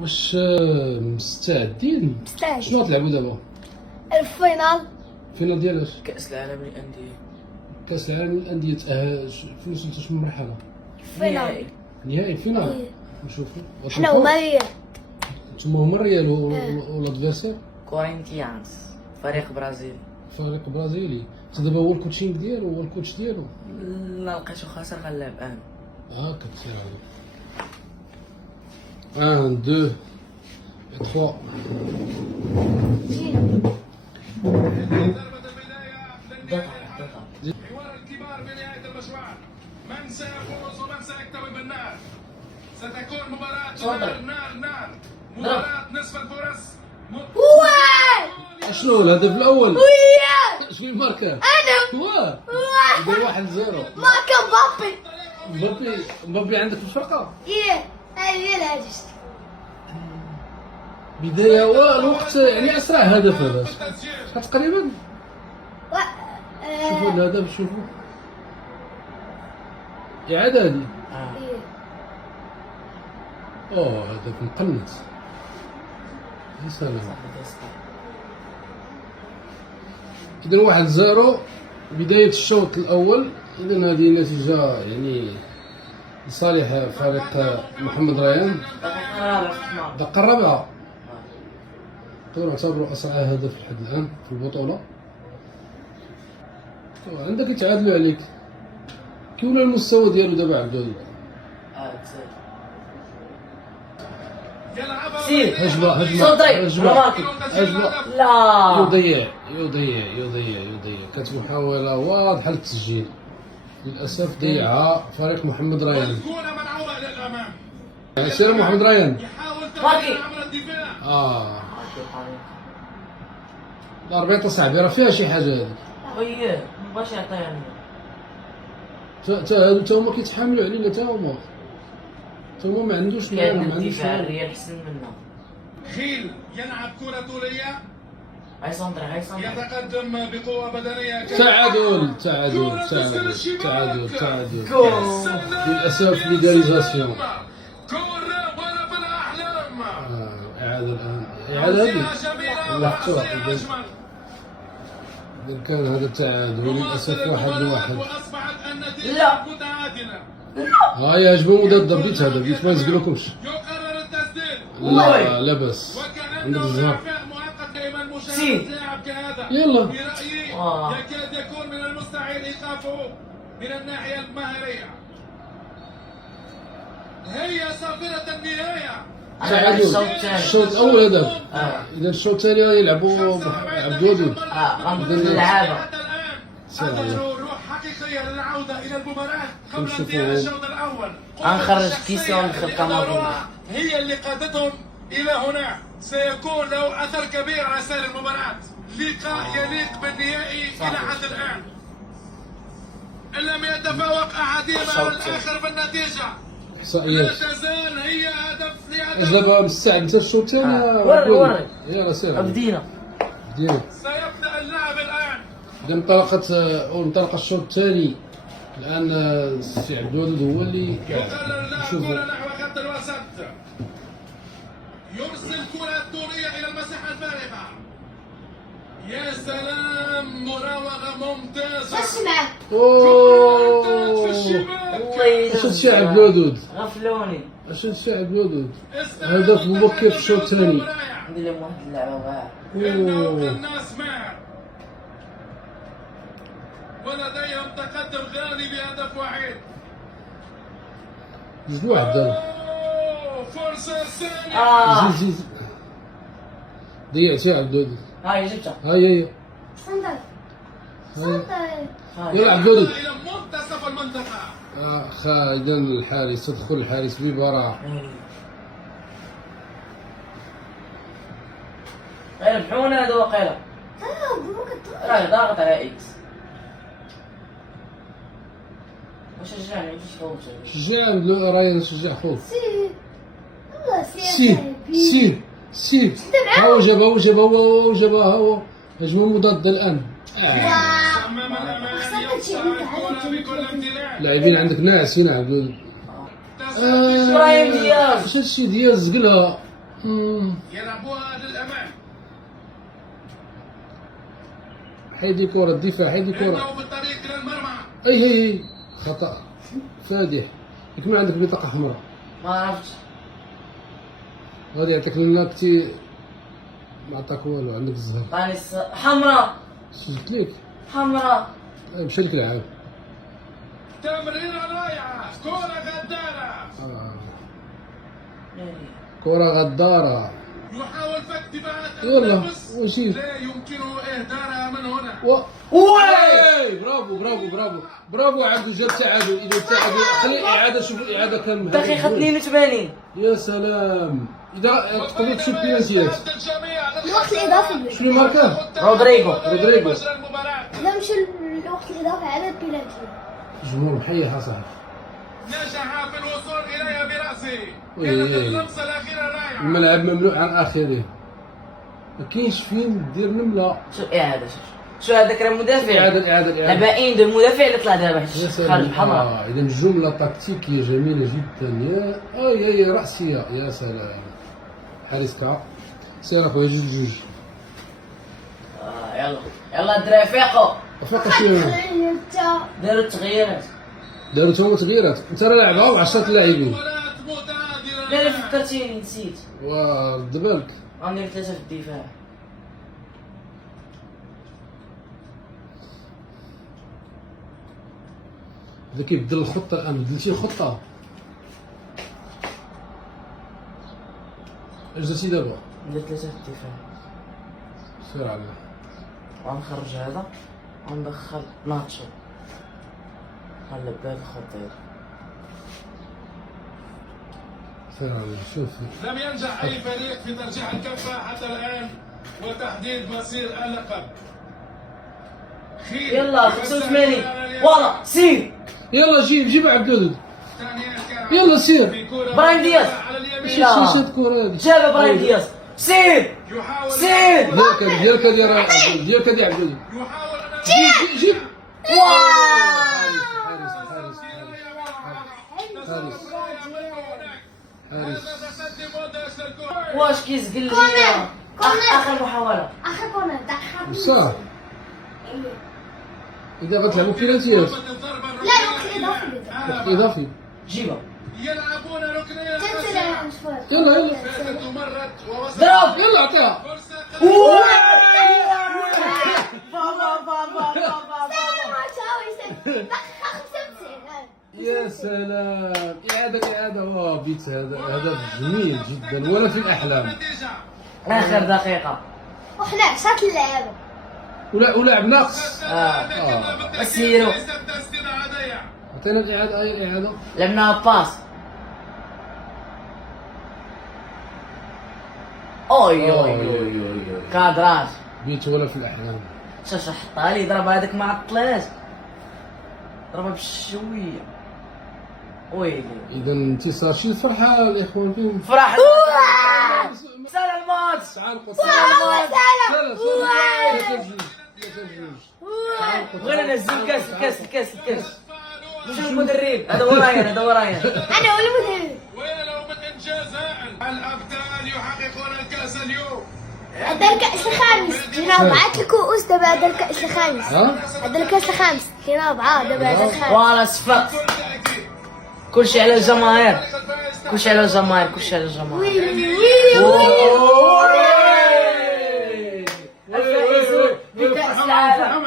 واش مستعدين؟ مستعد. شنو غتلعبوا دابا؟ الفينال. الفينال ديال كأس العالم للأندية. كاس العالم للانديه فين وصلتوا شنو مرحله؟ الفينال. نهائي فينال. إيه. نشوفوا حنا هما الريال. نتوما هما الريال والادفيرسير كورينتيانز فريق برازيلي. فريق برازيلي. دابا هو الكوتشينغ ديالو هو الكوتش ديالو. لا لقيتو خاسر غنلعب انا. كتصير هذا 1 2 3 حوار الكبار بنهاية المشوار، من سيفوز ومن سيكتوي بالنار. ستكون مباراة نار مباراة نصف الفرص. شنو الهدف الاول؟ وياه. شنو الماركه؟ انا. هو دار 1-0. ماركا مبابي. مبابي عندك في الفرقه؟ ايه هاي هي الهدف. بدايه والوقت يعني اسرع هدف هذا تقريبا. شوفوا الهدف شوفوا إعادة هذه. هدف مقنط. يا سلام. إذا 1-0 بداية الشوط الأول. إذا هذه نتيجة يعني لصالح فريق محمد ريان. الدقة الرابعة نقدروا نعتبروا أسرع هدف لحد الآن في البطولة. عندك يتعادلوا عليك. كي ولا المستوى ديالو دابا عبدو؟ هجمة لا يضيع كانت محاولة واضحة للتسجيل، للأسف ضيعها فريق محمد ريان. سير محمد ريان. الأربيطة صعبة راه فيها شي حاجة هذيك. وياه مابغاش يعطيها لنا. تا هادو هما كيتحاملوا علينا تا هما ما عندوش كان الدفاع الريال احسن منا. خيل يلعب كرة طولية. هاي سندرا يتقدم بقوة بدنية. تعادل. للأسف ليغاليزاسيون. إعادة الآن. إعادة هذه لحظة. إذا كان هذا التعادل للأسف 1-1. لا هاي هجمة مضادة. بديت ما نزقلوكمش. يقرر التسديد. لا بس عندك الزهر. يلا. برأيي يكاد يكون من المستحيل إيقافه من الناحية المهرية. هي صافرة النهاية. تعادل. الشوط الأول هدف. إذا الشوط الثاني يلعبوا عبد الودود. اللعابة أظهروا روح حقيقية للعودة إلى المباراة قبل انتهاء الشوط الأول. غنخرج كيسي وندخل كامافينغا. هي اللي قادتهم إلى هنا. سيكون له أثر كبير على سير المباراة. لقاء يليق بالنهائي إلى حد الآن. إن لم يتفوق أحدهما على الآخر في النتيجة. إحصائيات. لا تزال هي هدف دابا مستعد انت الشوط الثاني. وري يلا سير. بدينا. سيبدأ اللعب الآن. إذا انطلق الشوط الثاني. الآن السي عبد الودود هو اللي يقرر لاعب يشوف. كرة نحو خط الوسط. يرسل كرة طولية إلى المساحة الفارغة. يا سلام مراوغة ممتازة. اسمع. في الشباك. اش هادشي عبد الودود؟ غفلوني. اش هادشي عبد الودود؟ هدف مبكر في الشوط الثاني. ندير لهم واحد اللعبة واعر. إنه الناس معه ولديهم تقدم غالي بهدف واحد. 2-1 دابا. فرصة ثانية. زيد ضيعتي عبد الودود. هاي جبتها. هاي صندل. يلا عبد الودود. إلى منتصف المنطقة. إذا الحارس تدخل الحارس ببراعة. يربحونا هذا وقيلا. راه ضاغط على اكس. وشجعني واش تخوف. شجع ريان شجع خوك. سير. سير. هو جابها هو هجمة مضادة الآن. أمام الأمان يوصل الكرة بكل امتلاك. لاعبين عندك ناعسين عبد الودود. إبراهيم دياز. واش هادشي دياز قلها. يلعبوها للامام. حيدي كرة الدفاع، حيدي كرة. انه بالطريق للمرمى. اي خطأ فادح. يكون عندك بطاقة حمراء ما عرفتش. غادي يعطيك لناكتي ما عطاك والو، عندك الزهر. عطاني حمراء شفت ليك حمراء. مشى لك العاب. تمريرة رائعة، كرة غدارة. كرة غدارة. يحاول فك دفاعات يلا المنافس. وشي لا يمكنه اهدارها من هنا. وي برافو برافو برافو برافو عبد جاب التعادل. اذا التعادل خلي اعاده، شوف الاعاده كان دقيقة 82. يا سلام. اذا تقدر تشوف بينالتيات. الوقت الإضافي. شنو ماركاه؟ رودريغو. رودريغو. لا مش الوقت الإضافي على البينالتي. الجمهور محيحها صح. نجح في الوصول اليها براسه. وي. كانت اللمسة الأخيرة رائعة. الملعب ممنوع عن اخره. ما كاينش فين دير نمله. شو إعادة شو هذاك راه مدافع. اعاده اعاده اعاده. لبائين دو المدافع اللي طلع دابا يا خارج سلام. الحضر. اذا جمله تكتيكيه جميله جدا. يا اي راسيه. يا سلام. حارس كعب. سير اخويا جوج. يلا يلا الدراري فيقوا. فقط شنو داروا التغييرات. داروا تما تغييرات. انت راه لعبها و10 لاعبين مباراة متعادلة. لا لا فكرتيني نسيت. ورد بالك. غندير 3 في الدفاع. اذا كيبدل الخطه الان بدلتي الخطه. اش درتي دابا؟ ندير 3 في الدفاع. سير على غنخرج هذا وندخل ناتشو. قلب بهذا الخطير. سير على شوف. لم ينجح أي فريق في ترجيح الكفة حتى الآن وتحديد مصير اللقب. خير يلا 85 والله سير. يلا جيب عبد الودود. ثانيا يلا سير. في كرة براين دياز. على اليمين. لا. شي الكره هذه. جاب ابراهيم دياز. سير يحاول سير. ديالك يا ديالك يا عبد الودود. يحاول أن جيب. حارس. واش كيزقل لي اخر محاولة. آخر كورنر تاع حبيبي. صح. اذا غتلعبوا بينالتيات. لا الوقت الإضافي. وقت اضافي. جيبها. يلعبون ركنية تنسى مشوار. يلا فاتت ومرت ووصلت ضرب. يلا اعطيها. فرصة ما تساوي دقيقة 95. يا سلام. اعاده بيت هذا جميل جدا ولا في الاحلام. النتيجة. اخر دقيقة. وحنا 10 لعابة. ولاعب ناقص. سيروا. عطينا الاعاده. لعبناها باس. اوي كادراج. بيت ولا في الاحلام. شاش حطها لي ضرب هذاك ما عطلاش. ضربها بشوية. ويلي اذا انتصار. شي الفرحه الاخوان فيهم. فرح. سال الماتش. تعال بغينا نهزو الكاس. مش المدرب هذا ورايا أنا والمدرب. ولو بالإنجاز هائل الأبطال يحققون الكأس اليوم. هذا الكأس الخامس. جينا بعت الكؤوس دابا هذا الكأس الخامس. هذا الكأس الخامس. جينا 4 دابا هذا الخامس. والله صفقت. بكل تأكيد. كلشي على الجماهير. كلشي على الجماهير. الفائز بكأس العالم.